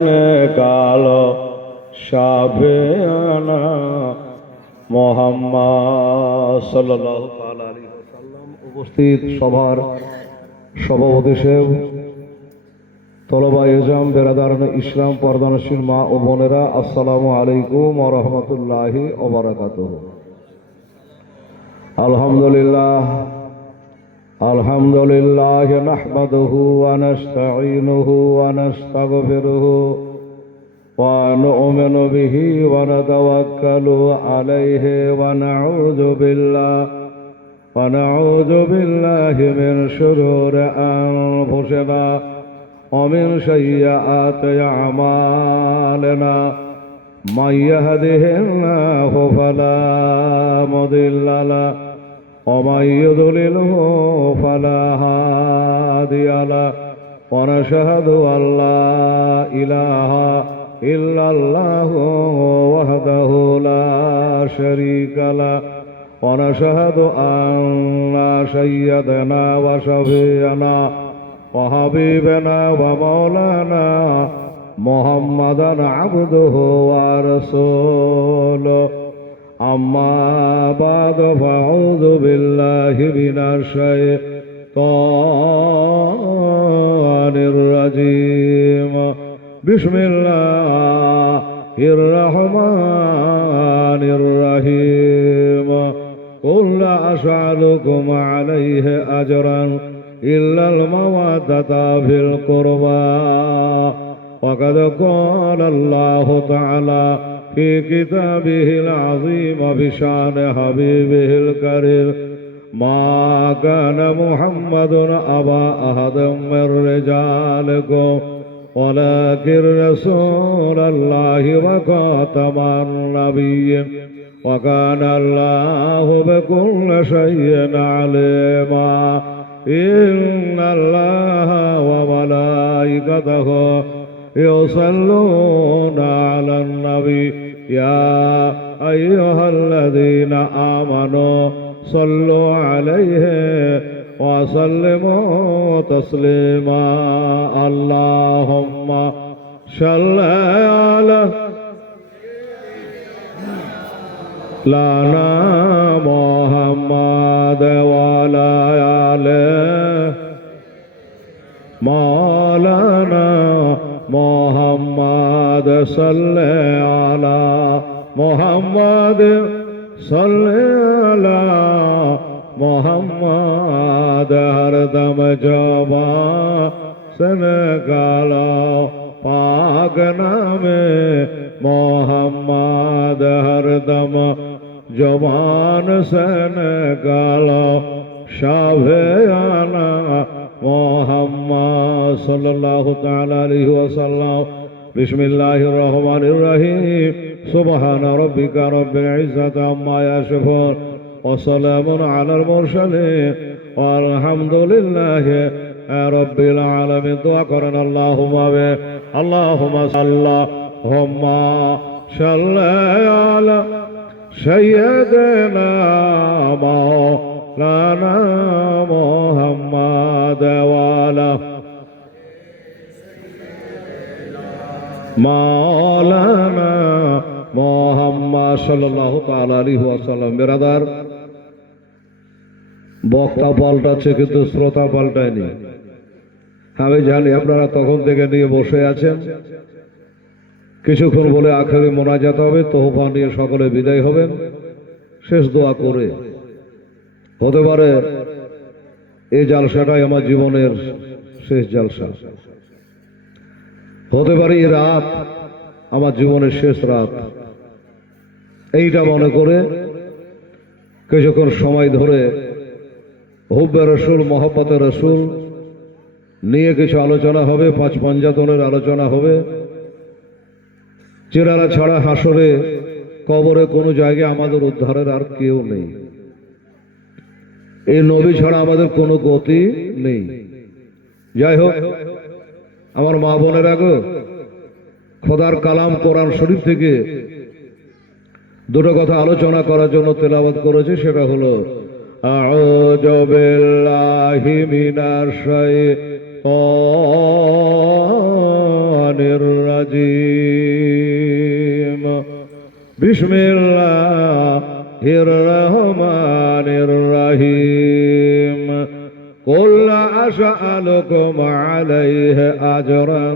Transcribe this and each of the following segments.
কালো শাফিয়ানা মুহাম্মদ সাল্লাল্লাহু আলাইহি ওয়াসাল্লাম। উপস্থিত সভার সভাপতি সাহেব, তলবা ইজাম, বেরাদারান ইসলাম, পর্দানশীল মা ও বোনেরা, আসসালামু আলাইকুম ওয়া রাহমাতুল্লাহি ওয়া বারাকাতুহু। আলহামদুলিল্লাহ আলহামদুলিল্লাহ নাহমাদুহু ওয়া নাস্তাঈনুহু ওয়া নাস্তাগফিরুহু ওয়া নু'মিনু বিহি ওয়া নাতাওয়াক্কালু আলাইহি ওয়া নাউযু বিল্লাহি মিন শুরুরি আনফুসিনা ওয়া মিন সাইয়্যাতি আ'মালিনা মান ইয়াহদিহিল্লাহু ফালা মুদিল্লা লাহু ومن يضلله فلا هادي له ونشهد أن لا إله إلا الله وحده لا شريك له ونشهد أن سيدنا وشفيعنا وحبيبنا ومولانا محمدا عبده ورسوله أما بعد فأعوذ بالله من الشيطان الرجيم. بسم الله الرحمن الرحيم. قل لا أسألكم عليه أجرا إلا المودة في القربى وقد قال الله تعالى في كتابه العظيم بشان حبيبه الكريم ما كان محمد أبا أحد من رجالكم ولكن رسول الله وخاتم النبيين وكان الله بكل شيء عليما. إن الله وملائكته يصلون على النبي يا أيها الذين آمنوا صلوا عليه وسلموا تسليما. اللهم صل على لنا محمد وعلى آله مولانا محمد صلى على محمد صلى على محمد ہر دم جبا سے نکالا پاک نام محمد ہر دم زبان سے نکالا شافعانہ محمد صلی اللہ تعالی علیہ وسلم. بسم اللہ الرحمن الرحیم. سبحان ربک رب العزت عما یصفون وسلام علی المرسلین والحمد للہ رب العالمین. دعا کرن اللہم صل علی سیدنا مولانا محمد وعلى مولانا محمد সাল্লাল্লাহু তাআলা আলাইহি ওয়াসাল্লাম. বেরাদার, বক্তা পাল্টাচ্ছে কিন্তু শ্রোতা পাল্টায়নি। আমি জানি আপনারা তখন থেকে নিয়ে বসে আছেন। কিছুক্ষণ বলে আখেরি মোনাজাত হবে, তোহফা নিয়ে সকলে বিদায় হবেন শেষ দোয়া করে। হতে পারে এই জালসাটাই আমার জীবনের শেষ জালসা, হতে পারে এই রাত আমার জীবনের শেষ রাত। এইটা মনে করে কিছুক্ষণ সময় ধরে হুব্বে রসুল, মহব্বতে রসুল নিয়ে কিছু আলোচনা হবে, পাঁচ পঞ্জাতনের আলোচনা হবে। চেরারা ছাড়া হাসরে কবরে কোনো জায়গায় আমাদের উদ্ধারের আর কেউ নেই। এই নবী ছাড়া আমাদের কোনো গতি নেই। যাই হোক, আমার মা বোনেরা গো, খোদার কালাম কোরআন শরীফ থেকে দুটো কথা আলোচনা করার জন্য তেলাওয়াত করেছে। সেটা হলো আউযু বিল্লাহি মিনাশ শাইতানির الرجيم بسم الله الرحمن الرحيم قل لا أسألكم عليه أجرا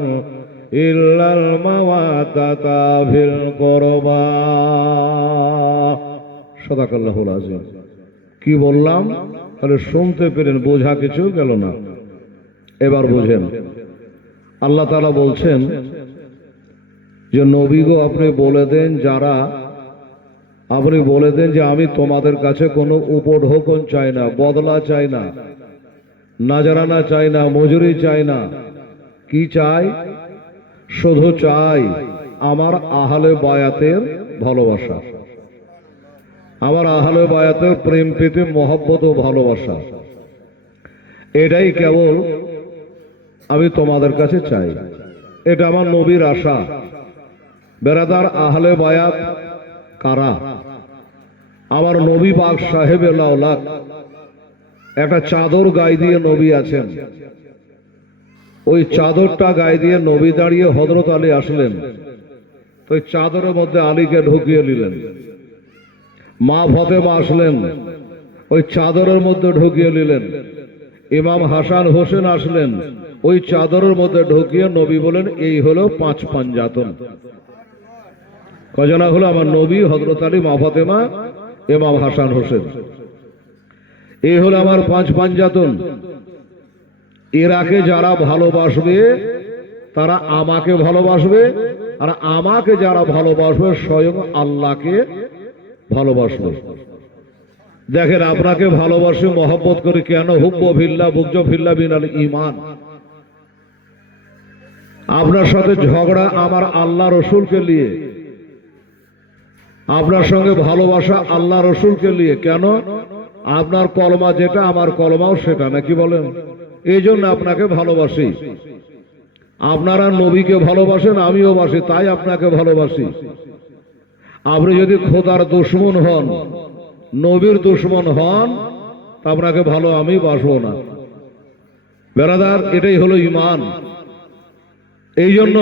إلا المودة في القربى صدق الله العظيم কি বললাম তাহলে শুনতে পেলেন, বোঝা কিছু গেল না। এবার বোঝেন, আল্লাহ তাআলা বলছেন যে নবী গো আপনি বলে দেন যে আমি তোমাদের কাছে কোনো উপঢৌকন চাই না, বদলা চাই না, নাজারানা চাই না, মজুরি চাই না। কি চাই? শুধু চাই আমার আহলে বায়াতের ভালোবাসা, আমার আহলে বায়াতের প্রেম প্রীতি মহব্বত ও ভালোবাসা। এটাই কেবল আমি তোমাদের কাছে চাই। এটা আমার নবীর আশা। বেরাদার, আহলে বায়াত কারা? আমার নবী পাক সাহেবে লাউলাক একটা চাদর গায়ে দিয়ে নবী আছেন। ওই চাদরটা গায়ে দিয়ে নবী দাঁড়িয়ে হযরত আলী আসলেন, তো ওই চাদরের মধ্যে আলীকে ঢুকিয়ে নিলেন। মা ফাতেমা আসলেন, ওই চাদরের মধ্যে ঢুকিয়ে নিলেন। ইমাম হাসান হোসেন আসলেন, ওই চাদরের মধ্যে ঢুকিয়ে নবী বলেন এই হলো 5 পাঞ্জাতন। কজনা হলো? আমার নবী, হযরত আলী, মা ফাতেমা, ইমাম হাসান হোসেন। এই হলো আমার 5 পাঞ্জাতন। এরাকে যারা ভালোবাসবে তারা আমাকে ভালোবাসবে, আর আমাকে যারা ভালোবাসবে স্বয়ং আল্লাহকে ভালোবাসবে। দেখেন, আপনাকে ভালোবাসে মহব্বত করি কেন? হুব্বু ফিল্লাহ বুগযু ফিল্লাহ বিনাল ঈমান। আপনার সাথে ঝগড়া আমার আল্লাহ রসুলকে নিয়ে, আপনার সঙ্গে ভালোবাসা আল্লাহ রসুলকে নিয়ে। কেন? আপনার কলমা যেটা আমার কলমাও সেটা, নাকি বলেন? এই জন্য আপনাকে ভালোবাসি। আপনারা নবীকে ভালোবাসেন, আমিও বাসি, তাই আপনাকে ভালোবাসি। আপনি যদি খোদার দুশমন হন, নবীর দুশমন হন, তা আপনাকে ভালো আমি বাসবো না। বেরাদার, এটাই হলো ঈমান। এই জন্য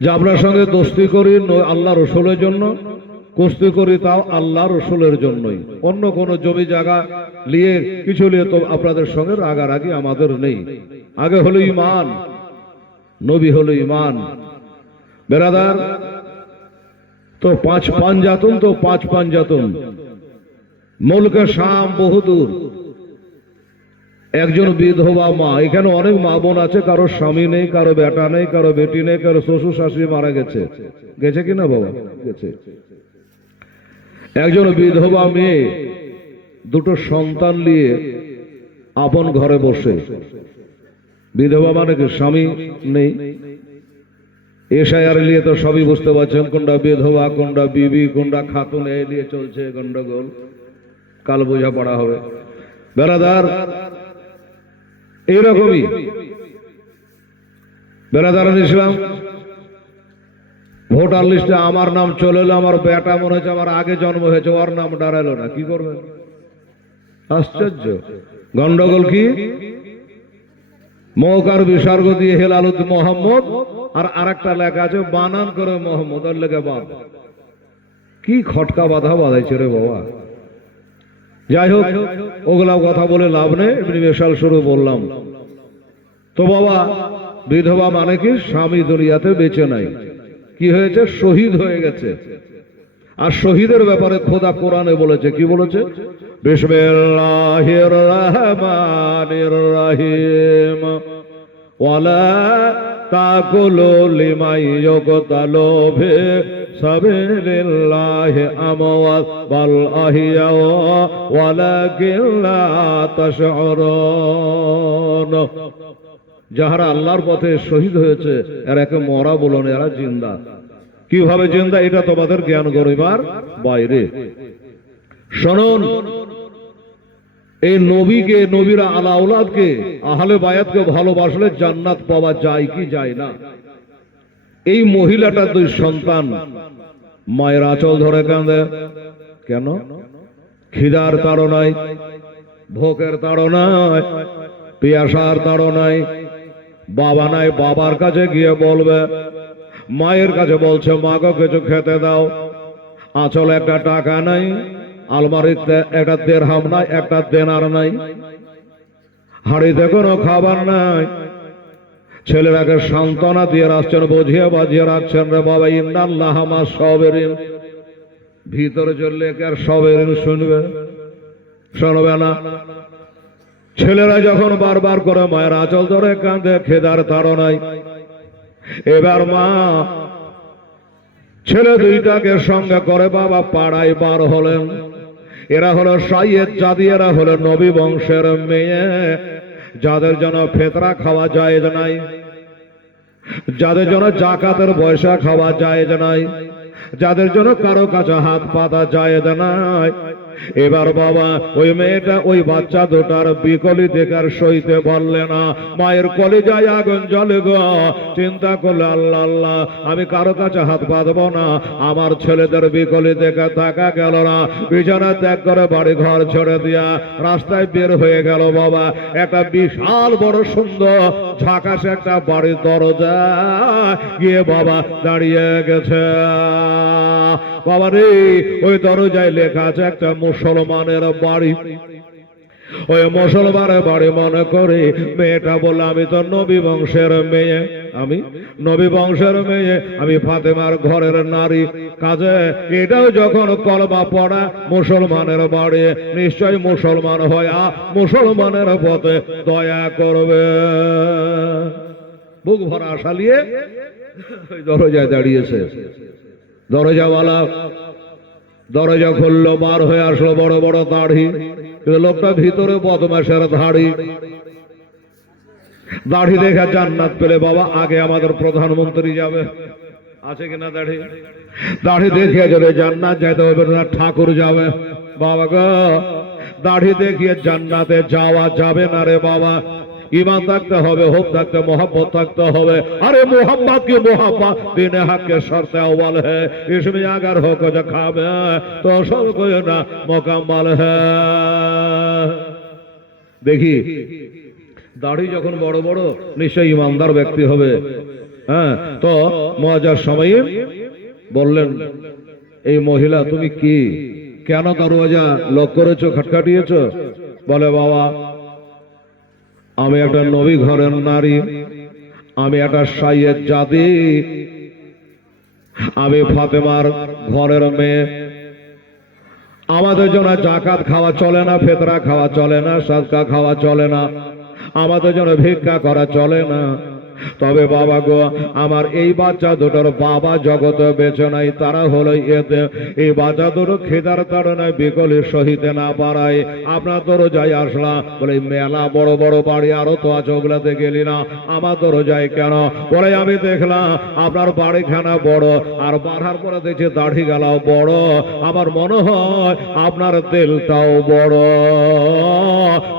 যে আপনার সঙ্গে দোস্তি করি আল্লাহ রসুলের জন্য, কুস্তি করি তাও আল্লাহ রসুলের জন্যই। অন্য কোনো জমি জায়গা নিয়ে কিছু নিয়ে তো আপনাদের সঙ্গে রাগারাগি আমাদের নেই। আগে হলো ঈমান, নবী হলো ঈমান। বেরাদার, তো 5 পাঞ্জাতন, তো 5 পাঞ্জাতন। মুলকে শাম বহুদূর। একজন বিধবা মা, এখানে অনেক মা বোন আছে, কারো স্বামী নেই, কারো বেটা নেই, কারো বেটি নেই, কারো শ্বশুর শাশুড়ি মারা গেছে। গেছে কিনা বাবা? গেছে। একজন বিধবা মেয়ে 2টো সন্তান নিয়ে আপন ঘরে বসে। বিধবা মানে কি? স্বামী নেই। এসআইআর নিয়ে তো সবই বুঝতে পারছেন, কোনটা বিধবা, কোনটা বিবি, কোনটা খাতুন, এই নিয়ে চলছে গন্ডগোল। কাল বোঝা পড়া হবে। বেরাদার, এইরকমই বেরাদার ইসলাম। ভোটার লিস্টে আমার নাম চলে এলো, আমার বেটা মনে হচ্ছে আমার আগে জন্ম হয়েছে, ওর নাম দাঁড়ালো না। কি করবে? আশ্চর্য গন্ডগোল। কি মৌকার বিসর্গ দিয়ে হেলালুদ মোহাম্মদ, আর আরেকটা লেখা আছে বানান করে মোহাম্মদ, আর লেখা বাদ। কি খটকা বাধা বাঁধাইছে রে বাবা। যাই হোক, ওগুলাও কথা বলে লাভ নেই, এমনি মেশাল শুরু বললাম। তো বাবা, বিধবা মানে কি? স্বামী দুনিয়াতে বেঁচে নাই। কি হয়েছে? শহীদ হয়ে গেছে। আর শহীদের ব্যাপারে খোদা কোরআনে বলেছে, কি বলেছে? বিসমিল্লাহির রহমানির রহিম ওয়ালা তাকুলু লিমান ইয়ুকতালু ফি সাবিলিল্লাহি আমওয়াত বাল আহিয়া ওয়ালাকিন লা তাশউরুন। যাহারা আল্লাহর পথে শহীদ হয়েছে এরা একে মরা বলো না, এরা জিন্দা। কিভাবে জিন্দা? এটা তোমাদের জ্ঞান গরিমার বাইরে। শুনুন, এই নবীকে, নবীরা আলা আওলাদকে, আহলে বায়াতকে ভালোবাসলে জান্নাত পাওয়া যায় কি যায় না? এই মহিলাটা 2 সন্তান, মায়ের আঁচল ধরে কাঁদে। কেন? খিদার তাড়নায়, ভোকের তাড়নায়, পিয়াসার তাড়নায়, বাবা নাই, বাবার কাছে গিয়ে বলবে, মায়ের কাছে বলছে, মা গো কিছু খেতে দাও। আঁচলে একটা টাকা নাই, আলমারিতে একটা দেড়হাম নাই, একটা দেনার নাই, হাড়িতে কোনো খাবার নাই। ছেলেরাকে সান্ত্বনা দিয়ে রাখছেন, বুঝিয়ে বাজিয়ে রাখছেন, রে বাবা ইন্নাল্লাহ মা সাবিরিন। ভিতরে চললে কি আর সাবিরিন শুনবে? শুনবে না। ছেলেরা যখন বারবার করে মায়ের আঁচল ধরে কাঁদে, খেদার তাড়নায়, এবার মা ছেলে দুইটাকে সঙ্গে করে বাবা পাড়ায় বার হলেন। এরা হলো সাইয়েদ জাদি, এরা হলো নবী বংশের মেয়ে, যাদের জন্য ফেতরা খাওয়া জায়েজ নাই, যাদের জন্য জাকাতের পয়সা খাওয়া জায়েজ নাই, যাদের জন্য কারো কাছে হাত পাতা জায়েজ নাই। এবার বাবা ওই মেয়েটা ওই বাচ্চা দুটার বিকলি দেখার সইতে পারলে না, মায়ের কলিজায় আগুন জ্বলে গো। চিন্তা করলে, আল্লাহ আল্লাহ, আমি কারো কাছে হাত বাঁধবো না, আমার ছেলেদের বিকলি দেখে থাকা গেল না। বিছানা ত্যাগ করে বাড়ি ঘর ছেড়ে দিয়া রাস্তায় বের হয়ে গেল বাবা। একটা বিশাল বড় সুন্দর ঝাঁকাশ একটা বাড়ির দরজা গিয়ে বাবা দাঁড়িয়ে গেছে। বাবা রে, ওই দরজায় লেখা আছে একটা মুসলমানের বাড়ি। ওই মুসলমানের বাড়ি মনে করে মেয়েটা বলল, আমি তো নবী বংশের মেয়ে, আমি নবী বংশের মেয়ে, আমি ফাতেমার ঘরের নারী, কাজে এটাও যখন কলমা পড়া মুসলমানের বাড়ি, নিশ্চয় মুসলমান হয়া মুসলমানের পথে দয়া করবে। বুক ভরা আশা নিয়ে ওই দরজায় দাঁড়িয়েছে। দরজাওয়ালা দরজা খুললো, বার হয়ে আসলো বড় বড় দাড়ি, কিন্তু লোকটা ভিতরে বদমাশের দাড়ি দেখে জান্নাত পেলে বাবা আগে আমাদের প্রধানমন্ত্রী যাবে, আছে কিনা দাড়ি? দাড়ি দেখে যদি জান্নাত যাইতে হবে না, ঠাকুর যাবে। বাবা গো, দাড়ি দেখিয়ে জান্নাতে যাওয়া যাবে না রে বাবা। ইমান থাকতে হবে, হোপ থাকতে, মোহাম্মত থাকতে হবে। अरे मोहम्मद की मोहब्बत दिन हक के शर्त अव्वल है, इसमें अगर हो कुछ खावे तो सब कोई ना मुकम्मल है। দেখি দাড়ি যখন বড় বড়, নিশ্চয়ই ইমানদার ব্যক্তি হবে। হ্যাঁ, তো মজার সময় বললেন, এই মহিলা তুমি কি, কেন দরওয়াজা লক করেছো, খটখটিয়েছো? বলে, বাবা আমি একটা নবী ঘরের নারী, আমি একটা সাইয়েদ জাদি, আমি ফাতেমার ঘরের মেয়ে। আমাদের জন্য জাকাত খাওয়া চলে না, ফেতরা খাওয়া চলে না, সাদকা খাওয়া চলে না, আমাদের জন্য ভিক্ষা করা চলে না। তবে বাবা গো, আমার এই বাচ্চা দুটোর বাবা জগতে বেঁচে নাই, তারা হলো এতে। এই বাচ্চা দুটো খেদার তাড়নায় বিকলে সহিতে না পারায় আপনার দরজায় আসলাম। বলে, মেলা বড় বড় বাড়ি আরো তো আছে, ওগুলাতে গেলি না, আমার দরজায় কেন? বলে, আমি দেখলাম আপনার বাড়িখানা বড়, আর বাড়ার পরে দেখছি দাড়ি গালাও বড়, আমার মনে হয় আপনার তেলটাও বড়,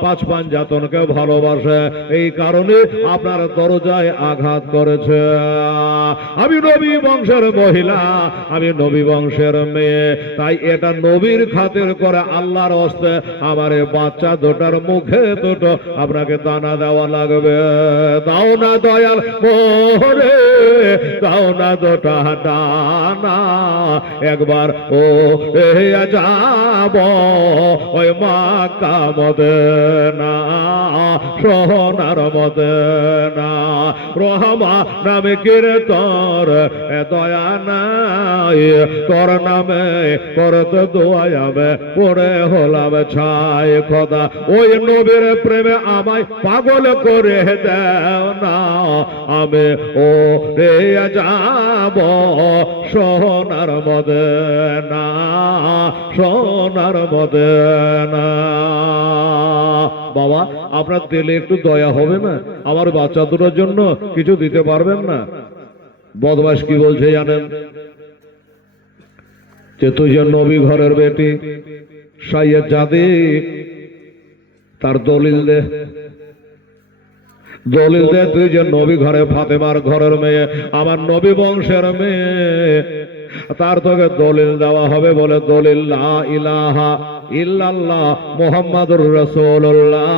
পাঁচ পাঞ্জাতনকে ভালোবাসে, এই কারণে আপনার দরজায় আঘাত করেছে। আমি নবী বংশের মহিলা, আমি নবী বংশের মেয়ে, তাই এটা নবীর খাতির করে আল্লাহর হস্তে আমার বাচ্চা দুটার মুখে দুটো আপনাকে দানা দেওয়া লাগবে। দাও না দয়াল মোহরে, দাও না দুটা দানা, একবার ও যাব ওই মাক্কা মদিনা, সোনার মদিনা, রহমা নামে কিরে তোর দয়া নাই, তোর নামে করতে দোয়াবে পড়ে হলাম ছাই। খোদা ওই নবীর প্রেমে আমায় পাগল করে দেও না, আমি ও রে যাব সোনার মদিনা, সোনার মদিনা। বাবা, আপনার দিলে একটু দয়া হবে না? আমার বাচ্চা দুটোর জন্য কিছু দিতে পারবেন না? বদমাশ কি বলছে জানেন? যে তুই যে নবী ঘরের বেটি, সাইয়েদ জাদি, তার দলিল দে, দলিল দে, তুই যে নবী ঘরে ফাতেমার ঘরের মেয়ে, আমার নবী বংশের মেয়ে, তার তোকে দলিল দেওয়া হবে। বলে, দলিল লা ইলাহা ইল্লাল্লাহ মুহাম্মাদুর রাসূলুল্লাহ,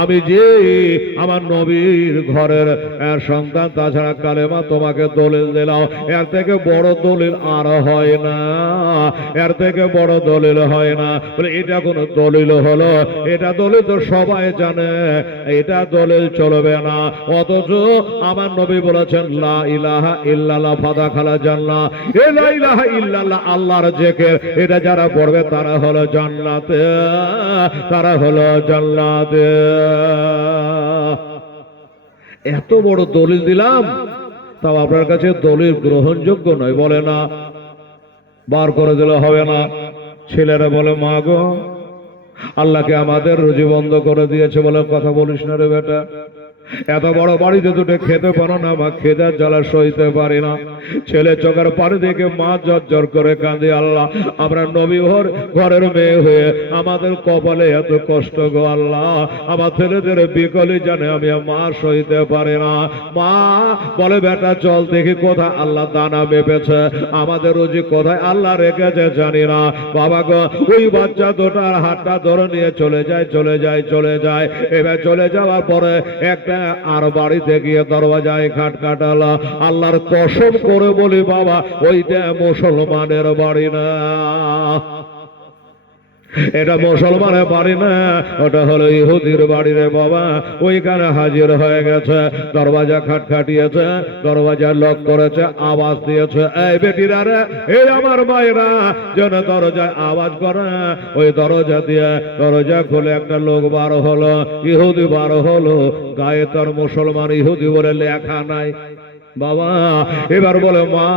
আমি যে আমার নবীর ঘরের সন্তান, তাছাড়া কালেমা তোমাকে দলিল দিলাম। এর থেকে বড় দলিল আর হয় না, এর থেকে বড় দলিল হয় না। বলে এটা কোন দলিল হলো? এটা দলিল তো সবাই জানে, এটা দলিল চলবে না। অথচ আমার নবী বলেছেন লা ইলাহা ইল্লাল্লাহ ফাদাখালা জান্নাহ, এ লা ইলাহা ইল্লাল্লাহ আল্লাহর জিকির, এটা যারা পড়বে তারা হলো জান্নাতে, তারা হলো জান্নাতে। এত বড় দলিল দিলাম, তাও আপনার কাছে দলিল গ্রহণযোগ্য নয়। বলে না, বার করে দিলে হবে না। ছেলেরা বলে মা গো, আল্লাহকে আমাদের রুজি বন্ধ করে দিয়েছে বলে কথা বলিস না রে বেটা। এত বড় বাড়িতে দুটো খেতে পারো না, মা খেদার জ্বালা সইতে পারি না। ছেলে চোখের পানি দেখে মা জর্জর করে কাঁদে, আল্লাহ আমরা নবী ঘরের মেয়ে হয়ে আমাদের কপালে এত কষ্ট গো আল্লাহ, আমার ছেলেদের বিকলি জানে আমি মা সইতে পারি না। মা বলে বেটা চল দেখি কোথায় আল্লাহ দানা মেপেছে, আমাদের রুজি কোথায় আল্লাহ রেখেছে জানি না। বাবা গো, ওই বাচ্চা দুটার হাতটা ধরে নিয়ে চলে যায়, চলে যায়, চলে যায়। এবার চলে যাওয়ার পরে একটা আর বাড়িতে গিয়ে দরওয়াজায় খটখটালো। আল্লাহর কসম করে বলি বাবা, ওইটা মুসলমানের বাড়ি না, এটা মুসলমানের বাড়ি না, ওটা হলো ইহুদির বাড়ি রে বাবা। ওইখানে হাজির হয়ে গেছে, দরওয়াজা খটখটিয়েছে, দরওয়াজা লক করেছে, আওয়াজ দিয়েছে, এই বেটিরা রে, এই আমার মায়েরা যেন দরজায় আওয়াজ করে। ওই দরজা দিয়ে দরজা খুলে একটা লোক বার হলো, ইহুদি বার হলো। গায়ে তার মুসলমান ইহুদি বলে লেখা নাই। বাবা এবার বলে মা,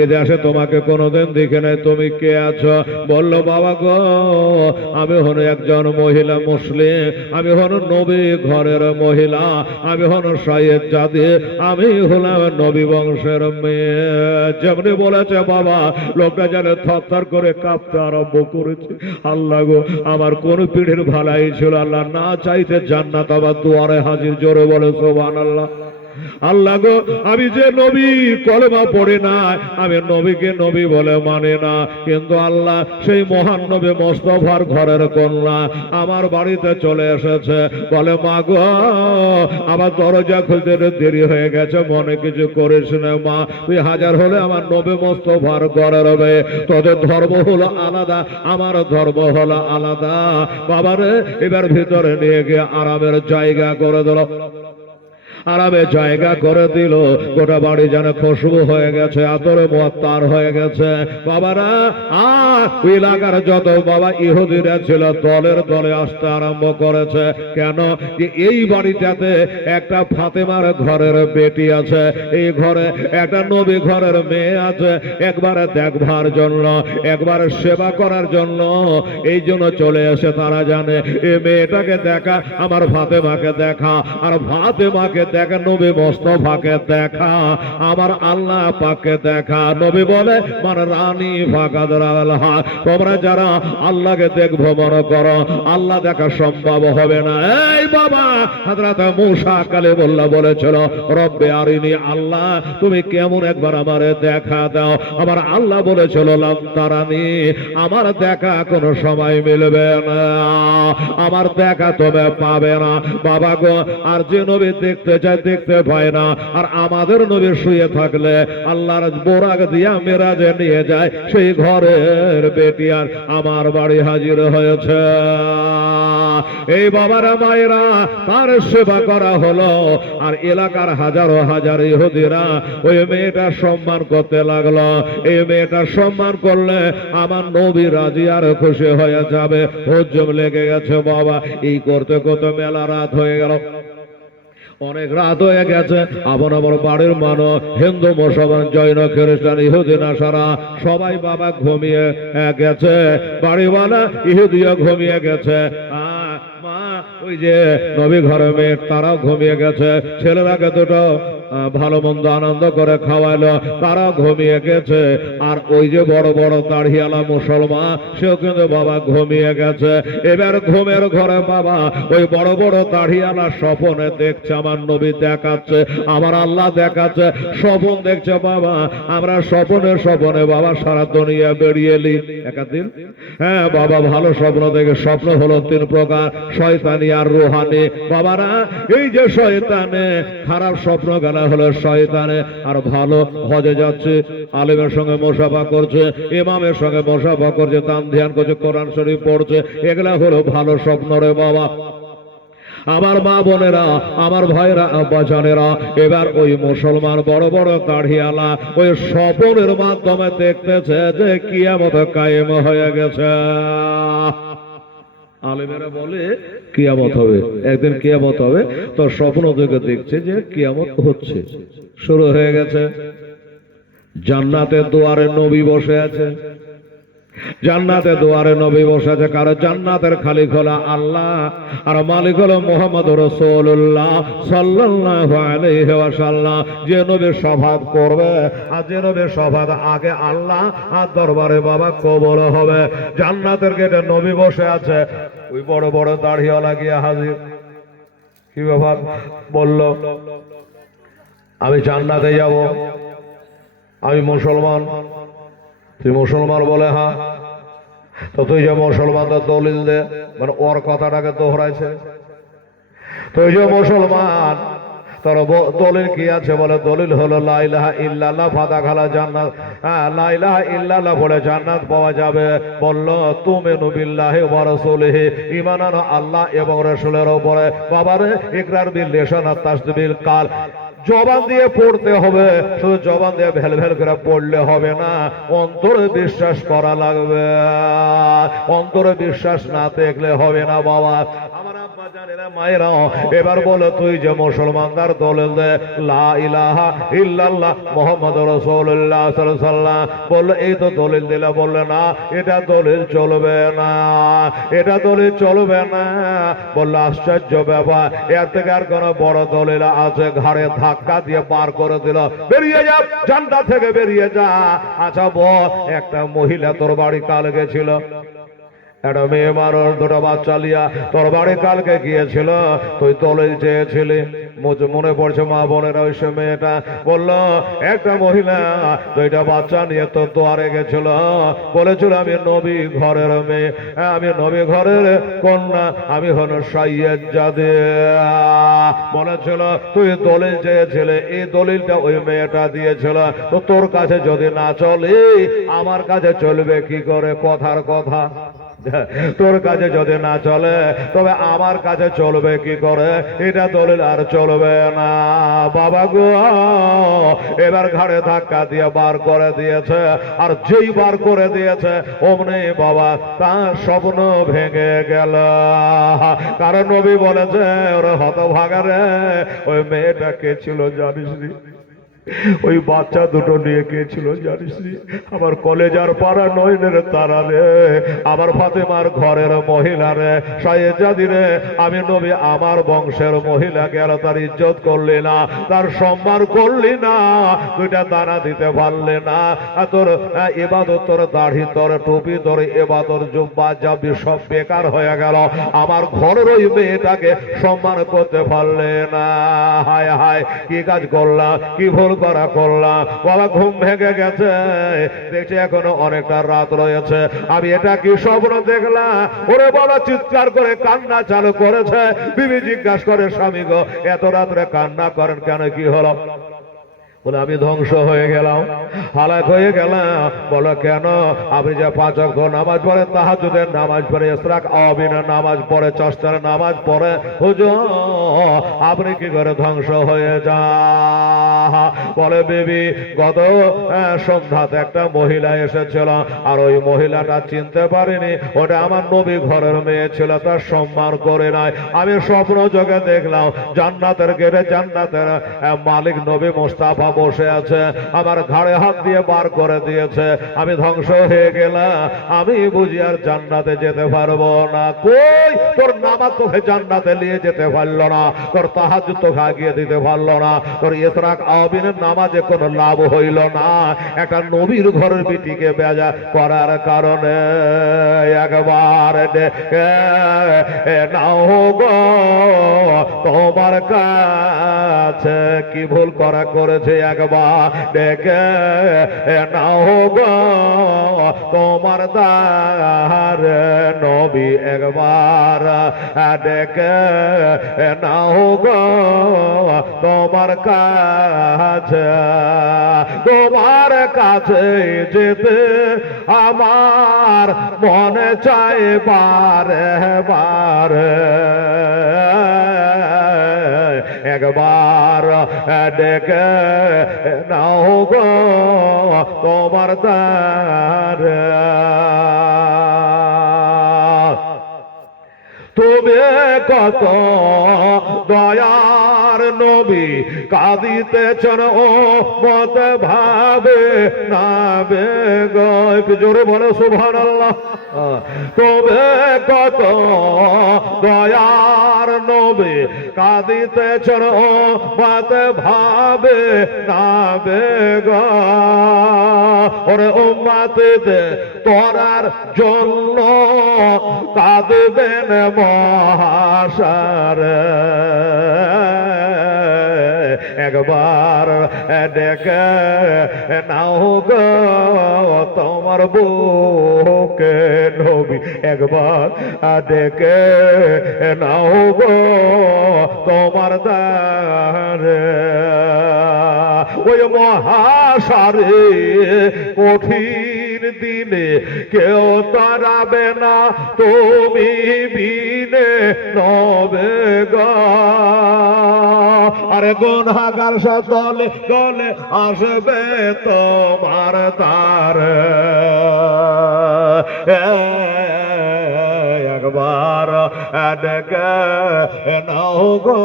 এ দেশে তোমাকে কোনোদিন দেখে নাই, তুমি কে আছো? বললো বাবা গো, আমি হল একজন মহিলা মুসলিম, আমি হল নবী ঘরের মহিলা, আমি হল সাইয়েদ জাতি, আমি হলাম নবী বংশের মেয়ে। যেমনি বলেছে বাবা, লোকটা যেন থরথর করে কাঁপতে আরম্ভ করেছে। আল্লাহ গো, আমার কোন পিঠের ভালাই ছিল আল্লাহ, না চাইতে জান্নাত আবার দুয়ারে হাজির। জোরে বলে সুবহানাল্লাহ। আল্লাহ গো, আমি যে নবী কলেমা পড়ে না, আমি নবীকে নবী বলে মানে না, কিন্তু আল্লাহ সেই মহান নবী মোস্তফার ঘরের কন্যা আমার বাড়িতে চলে এসেছে। বলে মা গো, আমার দরজা খুলতে দেরি হয়ে গেছে, মনে কিছু করিস না মা, তুই হাজার হলে আমার নবী মোস্তফার ঘরের হবে। তোদের ধর্ম হলো আলাদা, আমার ধর্ম হলো আলাদা। বাবারে এবার ভিতরে নিয়ে গিয়ে আরামের জায়গা করে দিল, আরামে জায়গা করে দিল। গোটা বাড়ি যেন খুশবু হয়ে গেছে, আতরে মুআত্তার হয়ে গেছে। বাবারা আর ওই এলাকার যত বাবা ইহুদিরা ছিল দলের দলে আসতে আরম্ভ করেছে। কেন? যে এই বাড়িটাতে একটা ফাতেমার ঘরের বেটি আছে, এই ঘরে একটা নবী ঘরের মেয়ে আছে, একবারে দেখবার জন্য, একবারে সেবা করার জন্য এই জন্য চলে এসে তারা জানে এই মেয়েটাকে দেখা, আমার ফাতেমাকে দেখা, আর ফাতেমাকে দেখা নবী মোস্তফাকে দেখা, আমার আল্লাহ পাককে দেখা। নবী বলে মানে রানী ফাকাদরালহ, তোমরা যারা আল্লাহকে দেখবো মনে করো, আল্লাহ দেখা সম্ভব হবে না। এই বাবা হযরত মূসা কালিমুল্লাহ বলেছিল রব্বে আরিনি, আল্লাহ তুমি কেমন একবার আমারে দেখা দাও। আমার আল্লাহ বলেছিল লাম তারানি, আমার দেখা কোনো সময় মিলবে না, আমার দেখা তবে পাবে না। বাবা গো, আর যে নবী দেখতে চায় দেখতে পায় না, আর আমাদের নবী শুয়ে থাকলে আল্লাহর বোরাক দিয়া মেরাজে নিয়ে যায়, সেই ঘরের বেটি আর আমার বাড়ি হাজির হয়েছে। এই বাবারা মায়েরা তার সেবা করা হলো, আর এলাকার হাজারো হাজার ইহুদিরা ওই মেয়েটার সম্মান করতে লাগলো। এই মেয়েটার সম্মান করলে আমার নবী রাজি আর খুশি হয়ে যাবে। হুজুম লেগে গেছে বাবা, এই করতে করতে মেলা রাত হয়ে গেল, অনেক রাত হয়ে গেছে। আবার আমার বাড়ির মানুষ হিন্দু মুসলমান জৈন খ্রিস্টান ইহুদি নাসারা সবাই বাবা ঘুমিয়ে গেছে, বাড়িওয়ালা ইহুদিও ঘুমিয়ে গেছে, ওই যে নবী ঘরে মেয়ে তারাও ঘুমিয়ে গেছে। ছেলেরাকে দুটো ভালো মন্দ আনন্দ করে খাওয়াইলো, তারা ঘুমিয়ে গেছে। আর ওই যে বড় বড় দাড়িওয়ালা মুসলমান, সেও কিন্তু বাবা ঘুমিয়ে গেছে। এবার ঘুমের ঘরে বাবা ওই বড় বড় দাড়িওয়ালা স্বপনে দেখছে আমার নবী দেখাচ্ছে, আমার আল্লাহ দেখাচ্ছে, স্বপন দেখছে বাবা। আমরা স্বপনে স্বপনে বাবা সারা দুনিয়া বেরিয়ে এলি একাদিন। হ্যাঁ বাবা, ভালো স্বপ্ন দেখে, স্বপ্ন হলো তিন প্রকার, শয়তানি আর রুহানি। বাবারা এই যে শয়তানে খারাপ স্বপ্ন গেলা হলো শয়তানে, আর ভালো হজে যাচ্ছে, আলেমের সঙ্গে মোসাফা করছে, ইমামের সঙ্গে মোসাফা করছে, দান ধ্যান করছে, কোরআন শরীফ পড়ছে, এগুলা হলো ভালো স্বপ্ন রে বাবা। আমার মা বোনেরা, আমার ভাইরা, আব্বা জানেরা, এবার ওই মুসলমান বড় বড় দাড়িওয়ালা ওই স্বপনের মাধ্যমে দেখতেছে যে কিয়ামত কায়েম হয়ে গেছে। আলেমেরা বলে কিয়ামত হবে, একদিন কিয়ামত হবে। তো স্বপ্ন থেকে দেখছে যে কিয়ামত হচ্ছে, শুরু হয়ে গেছে। জান্নাতের দুয়ারে নবী বসে আছে, জান্নাতের দুয়ারে নবী বসে আছে। কারণ জান্নাতের খালিক হলো আল্লাহ, আর মালিক হলো মুহাম্মদ রাসূলুল্লাহ সাল্লাল্লাহু আলাইহি ওয়াসাল্লাম। যে নবীর শফাত করবে, আর যে নবীর শফাত আগে আল্লাহ আর দরবারে বাবা কবুল হবে। জান্নাতের গেটে নবী বসে আছে, ওই বড় বড় দাড়িওয়ালা গিয়ে হাজির। কি ব্যাপার? বলল আমি জান্নাতে যাব, আমি মুসলমান। তুই মুসলমান? বলে হ্যাঁ। তো তুই যে মুসলমান, তো দলিল দে। মানে ওর কথাটাকে দোহরাইছে। তুই যে মুসলমান, তোর দলিল কি আছে? বলে দলিল হলো লা ইলাহা ইল্লাল্লাহ ফাদা খালা জান্নাত। হ্যাঁ, লা ইলাহা ইল্লাল্লাহ বলে জান্নাত পাওয়া যাবে। বলল তুমিনু বিল্লাহি ওয়া রাসূলিহি, ঈমান আনো আল্লাহ এবং রাসূলের উপরে। বাবারে ইকরার বিল লিসান আর তাসদীক বিল কাল, জবান দিয়ে পড়তে হবে, শুধু জবান দিয়ে ভেল ভেল করে পড়লে হবে না, অন্তরে বিশ্বাস করা লাগবে। অন্তরে বিশ্বাস না দেখলে হবে না বাবা। আমার আব্বা জানেনা, মায়েরা, এবার বলে তুই যে মুসলমানদার দলিল দে লা ইলাহা ইল্লাল্লাহ মুহাম্মাদুর রাসূলুল্লাহ সাল্লাল্লাহু আলাইহি ওয়াসাল্লাম। বললো এই তো দলিল দিলা। বললে না, এটা দলিল চলবে না, এটা দলিল চলবে না। বললো আশ্চর্য ব্যাপার, এর থেকে আর কোন বড় দলিল আছে? ঘাড়ে ধাক্কা দিয়ে পার করে দিল, বেরিয়ে যা, জান্নাত থেকে বেরিয়ে যা। আচ্ছা বল, একটা মহিলা তোর বাড়ি কাল গেছিল, একটা মেয়ে মারো, দুটো বাচ্চা লিয়া তোর বাড়ি কালকে গিয়েছিল, তুই দলিল চেয়েছিলি। মনে পড়ছে মা বোনেরা, ওই সে মেয়েটা বললো একটা মহিলা দুইটা বাচ্চা নিয়ে তোর দুয়ারে গেছিল, বলেছিল আমি নবী ঘরের মেয়ে, আমি নবী ঘরের কন্যা, আমি হলো সাইয়্যেদজাদে। বলেছিল তুই দলিল চেয়েছিলে, এই দলিলটা ওই মেয়েটা দিয়েছিল। তো তোর কাছে যদি না চলে, আমার কাছে চলবে কি করে? কথার কথা, তোর কাছে যদি না চলে তবে আমার কাছে চলবে কি করে? এটা দলিল আর চলবে না বাবা গো। এবার ঘাড়ে ধাক্কা দিয়ে বার করে দিয়েছে, আর যেই বার করে দিয়েছে অমনি বাবা তার স্বপ্ন ভেঙে গেল। কারণ নবী বলেছে ওরে হতভাগা রে, ওই মেয়েটা কে ছিল জানিস নি? ওই বাচ্চা দুটো নিয়ে কে ছিল জানিস নি? আমার কলেজার পাড়া নয়নের তারা রে, আমার ফাতেমার ঘরের মহিলা রে, সাইয়্যেদজাদি রে। আমি নবী আমার বংশের মহিলা গেল, তার ইজ্জত করলি না, তার সম্মান করলি না, দুইটা দানা দিতে পারলে না। তোর ইবাদত, তোর দাড়ি, তোর টুপি, তোর ইবাদত, জুব্বা জাবি সব বেকার হয়ে গেল। আমার ঘরের ওই মেয়েটাকে সম্মান করতে পারলে না। হায় হায়, কি কাজ করলাম, কি ভুল করা করলাম বাবা। ঘুম ভেঙে গেছে, দেখছি এখনো অনেকটা রাত রয়েছে। আমি এটা কি স্বপ্ন দেখলাম? ওরে বাবা চিৎকার করে কান্না চালু করেছে। বিবি জিজ্ঞাসা করে স্বামী গো, এত রাত্রে কান্না করেন কেন, কি হলো? বলে আমি ধ্বংস হয়ে গেলাম, হালাক হয়ে গেলাম। বলো কেন? আপনি যে 5 ওয়াক্ত নামাজ পড়ে, তাহাজ্জুদের নামাজ পড়ে, ইশরাক আওয়াবিনের নামাজ পড়ে, চষ্টার নামাজ পড়ে, হুজুর আপনি কি করে ধ্বংস হয়ে যা? বলে বেবি গত সন্ধ্যাতে একটা মহিলা এসেছিল, আর ওই মহিলাটা চিনতে পারিনি, ওটা আমার নবী ঘরের মেয়ে ছিল, তার সম্মান করে নাই। আমি স্বপ্ন যোগে দেখলাম জান্নাতের গেটে জান্নাতের মালিক নবী মুস্তাফা বসে আছে, আমার ঘাড়ে হাত দিয়ে বার করে দিয়েছে, আমি ধ্বংস হয়ে গেলাম, আমি বুঝি আর জান্নাতে যেতে পারবো না। কই তোর নামাজ তোকে জান্নাতে নিয়ে যেতে পারলো না, তোর তাহাজ্জুদ তোকে আগিয়ে দিতে পারলো না, তোর ইসরাক আওয়াবিনের নামাজে কোনো লাভ হইল না। একটা নবীর ঘরের বিটিকে বেজা করার কারণে একবার নাও গো তোমার কাছে কি ভুল করা করেছে, একবার ডেকে নাও গো তোমার দ্বার নবী, একবার ডেকে নাও গো তোমার কাছে, তোমার কাছে যেতে আমার মনে চায় বারে বারে, একবার ডেকে নাও গো তোমার দ্বারে। তুমি কত দয়ার নবী, কাঁদিতেছেন ও মত ভাবে না বেগো, একটু জোরে বলে সুবহানাল্লাহ। তবে কত দয়ার নবী, কাঁদিতেছেন ও মত ভাবে না বেগো, ওরে উম্মতে তোরার জন্য কাঁদবেন মহাশারে, একবার ডেকে নাও গো তোমার বুকে নবী, একবার ডেকে নাও গো তোমার দ্বারে। ওই মহাশারে কঠিন দিনে কেউ তাড়াবে না তুমি বিনে নবে গো, আরে গুনাহগার সকলে গলে আসবে তোমার দ্বারে, একবার ডেকে নাও গো।